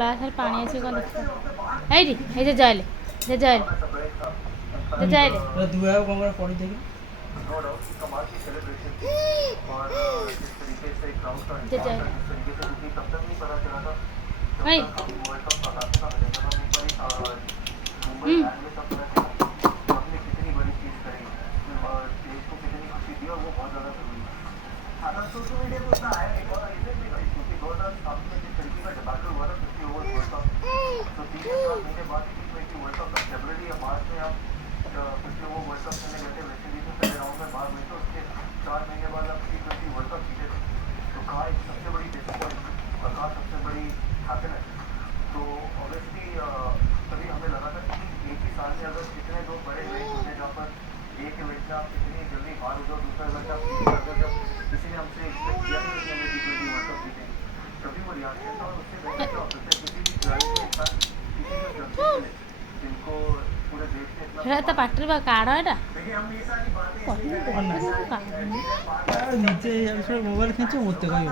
ଗ୍ଲାସରେ ପାଣି ଆସିବ କ'ଣ ଦେଖିବା ଏଇଠି ଏଇ ଯେ ଯାଇଲେ ଯେ ଯାଇଲେ ଯେ ଯାଇଲେ दुआ कमरा पड़ी देखी जे ଯାଇଲେ ଏଇ ହେଟା ତା ପାଟିରେ ବା କାଢ଼ ଏଟା नीचे मोबाइल खींचो मत कह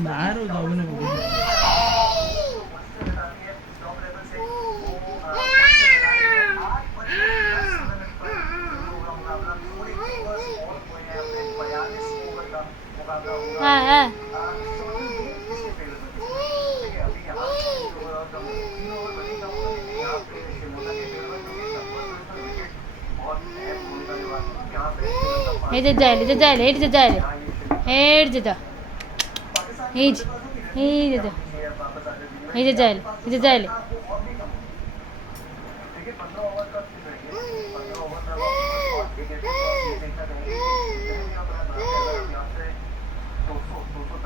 ना रो जाऊने हाँ हाँ এই যে যাইলে যে যাইলে এইটি যে যাইলে এইট যে যা এই যে যা এই যে যাইলে এই যে যাইলে